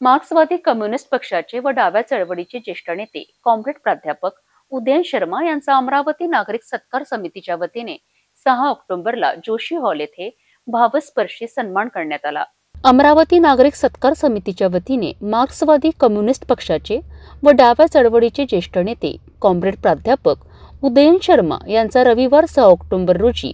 मार्क्सवादी कम्युनिस्ट पक्षाचे व डाव्या चळवळीचे ज्येष्ठ नेते कॉम्रेड प्राध्यापक उदयन शर्मा यांचा अमरावती नागरिक सत्कार समितीच्या वतीने 6 ऑक्टोबरला जोशी हॉल येथे भावस्पर्शी सन्मान करण्यात आला। अमरावती नागरिक सत्कार समितीच्या वतीने मार्क्सवादी कम्युनिस्ट पक्षाचे व डाव्या चळवळीचे ज्येष्ठ नेते कॉम्रेड प्राध्यापक उदयन शर्मा यांचा रविवार 6 ऑक्टोबर रोजी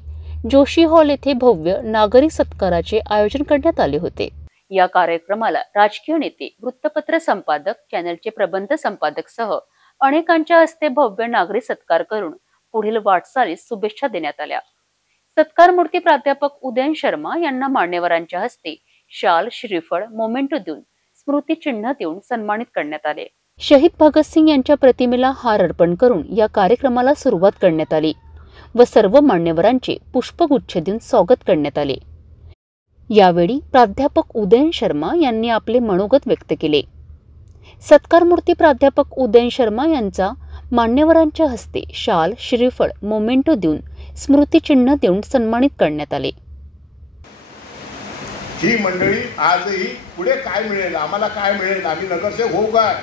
जोशी हॉल येथे भव्य नागरिक सत्काराचे आयोजन करण्यात आले होते। या कार्यक्रमाला राजकीय नेते, वृत्तपत्र संपादक, चॅनलचे प्रबंध संपादक सह अनेकांच्या हस्ते भव्य नागरिक सत्कार करून पुढील वाटचालीस शुभेच्छा देण्यात आल्या। सत्कार मूर्ती प्राध्यापक उदयन शर्मा यांना मान्यवरांच्या हस्ते शाल, श्रीफळ, मोमेंटो देऊन स्मृती चिन्ह देऊन सन्मानित करण्यात आले। शहीद भगतसिंग यांच्या प्रतिमेला हार अर्पण करून या कार्यक्रमाला सुरुवात करण्यात आली व सर्व मान्यवरांचे पुष्पगुच्छ देऊन स्वागत करण्यात आले। यावेळी प्राध्यापक उदयन शर्मा यांनी आपले मनोगत व्यक्त केले। सत्कार मूर्ती प्राध्यापक उदयन शर्मा यांचा मान्यवरांच्या हस्ते शाल, श्रीफळ, मोमेंटो देऊन स्मृतिचिन्ह देऊन सन्मानित करण्यात आले। ही मंडळी आजही पुढे काय मिळेल, आम्हाला काय मिळेल, आम्ही नगरसेवक होऊ काय,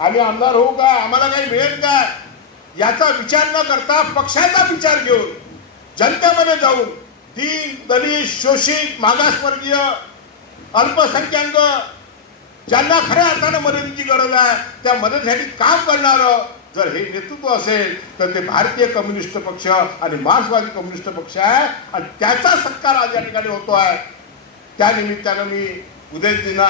आम्ही आमदार होऊ काय, आम्हाला काही मिळेल काय याचा विचार न करता पक्षाचा विचार घेऊन जनतेमध्ये जाऊन दीन, दलित, शोषित, मागासवर्गीय, अल्पसंख्याक ज्यांना खऱ्या अर्थाने मदतीची गरज आहे त्या मदतीसाठी काम करणारं जर हे नेतृत्व असेल तर ते भारतीय कम्युनिस्ट पक्ष आणि मार्क्सवादी कम्युनिस्ट पक्ष आहे आणि त्याचा सत्कार आज या ठिकाणी होतो आहे। त्या निमित्तानं मी उदयजींना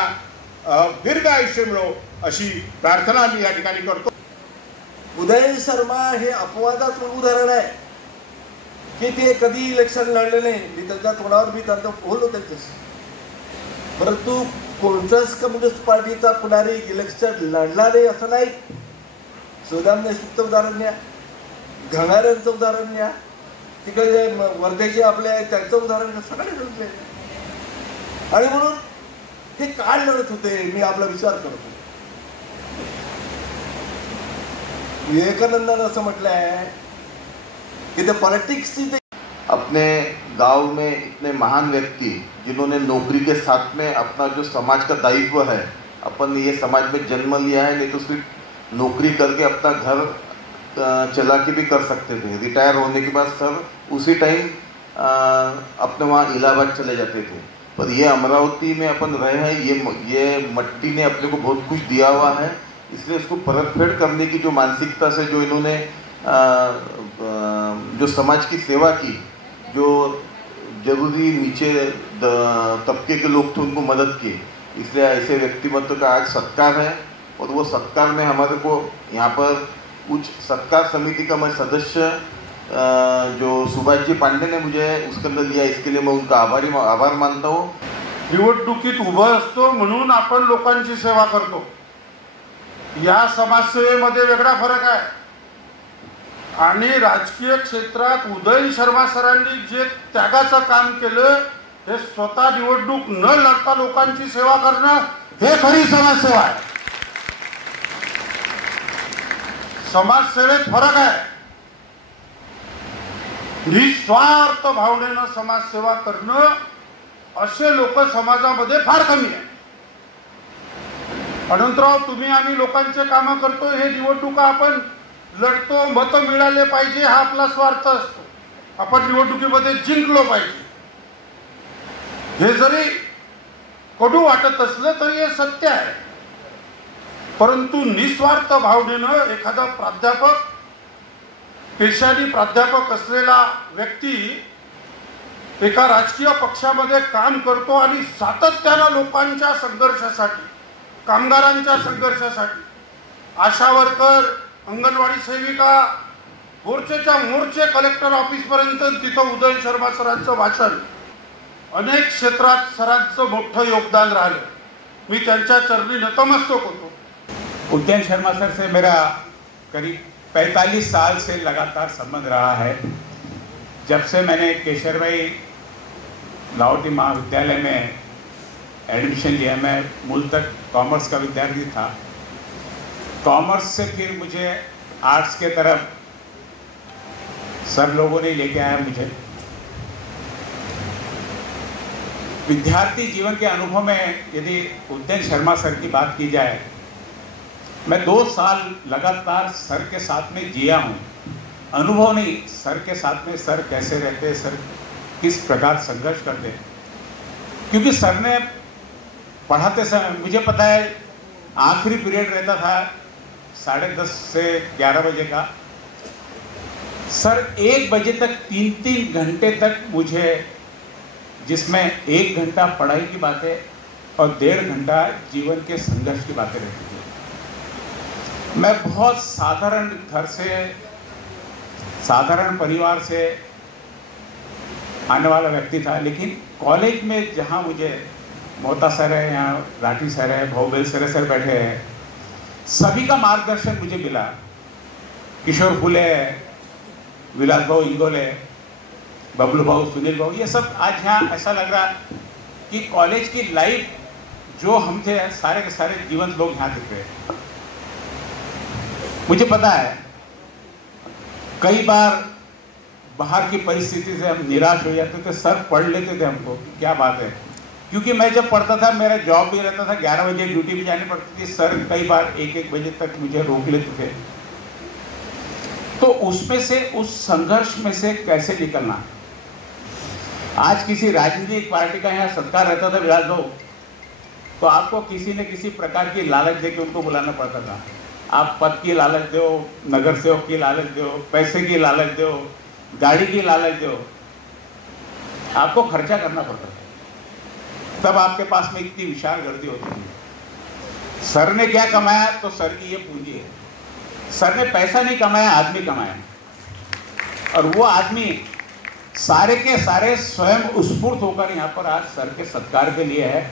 दीर्घ आयुष्य मिळो अशी प्रार्थना मी या ठिकाणी करतो। उदयन शर्मा हे अपवादाचं उदाहरण आहे की ते कधी इलेक्शन लढले नाही। मी त्यांच्या तोंडावर मी त्यांचं बोललो त्यांच्याशी, परंतु कोणत्याच कम्युनिस्ट पार्टीचा पुढारी इलेक्शन लढला नाही असं नाही। सुदाम देशमुखचं उदाहरण घ्या, घंगाऱ्यांचं उदाहरण घ्या, तिकडे वर्धेचे आपले त्यांचं उदाहरण घ्या, सगळे लढले आणि म्हणून हे काय लढत होते मी आपला विचार करतो। विवेकानंदाने असं म्हटलं आहे कि पॉलिटिक्स अपने गांव में इतने महान व्यक्ति जिन्होंने नौकरी के साथ में अपना जो समाज का दायित्व है, अपन ये समाज में जन्म लिया है, नहीं तो सिर्फ नौकरी करके अपना घर चला के भी कर सकते थे। रिटायर होने के बाद सर उसी टाइम अपने वहाँ इलाहाबाद चले जाते थे, पर ये अमरावती में अपन रहे हैं, ये मट्टी ने अपने को बहुत कुछ दिया हुआ है, इसलिए उसको परतफेड़ करने की जो मानसिकता से जो इन्होंने जो समाज की सेवा की, जो जरूरी नीचे तबके के लोग थे उनको मदद की, इसलिए ऐसे व्यक्तिमत्व का आज सत्कार है। और वो सत्कार में हमारे को यहाँ पर उच्च सत्कार समिति का मैं सदस्य जो सुभाष जी पांडे ने मुझे उसके अंदर लिया, इसके लिए मैं उनका आभार मानता हूँ। निवडणुकीत उभं असतो म्हणून आपण लोकांची सेवा करतो, या समाजसेवेमध्ये वेगळा फरक आहे। आणि राजकीय क्षेत्रात उदयन शर्मा सरांनी जे त्यागाचं काम केलं, हे स्वतः निवडणूक न लढता लोकांची सेवा करणं हे खरी समाजसेवा आहे। समाजसेवेत फरक आहे। निस्वार्थ भावनेनं समाजसेवा करणं असे लोक समाजामध्ये फार कमी आहे। अनंतराव, तुम्ही आम्ही लोकांचे कामं करतो, हे निवडणुका आपण लढतो, मत मिळाले पाहिजे हा आपला स्वार्थ असतो, आपण निवडणुकीमध्ये जिंकलो पाहिजे, हे जरी कडू वाटत असलं तरी हे सत्य आहे। परंतु निस्वार्थ भावनेनं एखादा प्राध्यापक, पेशाने प्राध्यापक असलेला व्यक्ती एका राजकीय पक्षामध्ये काम करतो आणि सातत्यानं लोकांच्या संघर्षासाठी, कामगारांच्या संघर्षासाठी, आशा वर्कर, अंगणवाडी सेविका, मोर्चेच्या मोर्चे कलेक्टर ऑफिस पर्यंत तिथं उदयन शर्मा सरांचं भाषण, अनेक क्षेत्रात सरांचं मोठं योगदान राहिलं। मी त्यांच्या चरणी नतमस्तक होतो। उदयन शर्मा सर से मेरा करीब 45 साल से लगातार संबंध रहा है। जब से मैंने केशर भाई लाहौटी महाविद्यालय में एडमिशन लिया, मैं मूलतः कॉमर्स का विद्यार्थी था। कॉमर्स से फिर मुझे आर्ट्स के तरफ सर लोगों ने लेके आया मुझे। विद्यार्थी जीवन के अनुभव में यदि उदयन शर्मा सर की बात की जाए, मैं 2 साल लगातार सर के साथ में जिया हूँ। अनुभव नहीं, सर के साथ में सर कैसे रहते, सर किस प्रकार संघर्ष करते। क्योंकि सर ने पढ़ाते समय, मुझे पता है आखिरी पीरियड रहता था 10:30 से 11 बजे का। सर 1 बजे तक 3-3 घंटे तक मुझे, जिसमें 1 घंटा पढ़ाई की बातें और 1.5 घंटा जीवन के संघर्ष की बातें रहती थी। मैं बहुत साधारण घर से, साधारण परिवार से आने वाला व्यक्ति था, लेकिन कॉलेज में जहाँ मुझे मोहता सर है, यहाँ राठी सर है, भाऊबेल सर बैठे हैं, सभी का मार्गदर्शन मुझे मिला। किशोर फुले, विलास भाऊ इंगोले, बबलू भाऊ, सुनील भाऊ, ये सब आज यहाँ ऐसा लग रहा कि कॉलेज की लाइफ जो हम थे, सारे के सारे जीवंत लोग यहाँ दिख रहे हैं। मुझे पता है कई बार बाहर की परिस्थिति से हम निराश हो जाते थे, सर पढ़ लेते थे हमको, क्या बात है। क्योंकि मैं जब पढ़ता था, मेरा जॉब भी रहता था, 11 बजे ड्यूटी भी जानी पड़ती थी, सर कई बार 1-1 बजे तक मुझे रोक लेते थे। तो उसमें से, उस संघर्ष में से कैसे निकलना। आज किसी राजनीतिक पार्टी का यहाँ सत्कार रहता था विलास भाऊ, तो आपको किसी न किसी प्रकार की लालच दे के उनको बुलाना पड़ता था। आप पद की लालच दो, नगर सेवक की लालच दो, पैसे की लालच दो, गाड़ी की लालच दो, आपको खर्चा करना पड़ता था। तब आपके पास में इतनी विशाल गर्दी होती थी। सर ने क्या कमाया, तो सर की ये पूंजी है। सर ने पैसा नहीं कमाया, आदमी कमाया, और वो आदमी सारे के सारे स्वयं स्फूर्त होकर यहाँ पर आज सर के सत्कार के लिए है।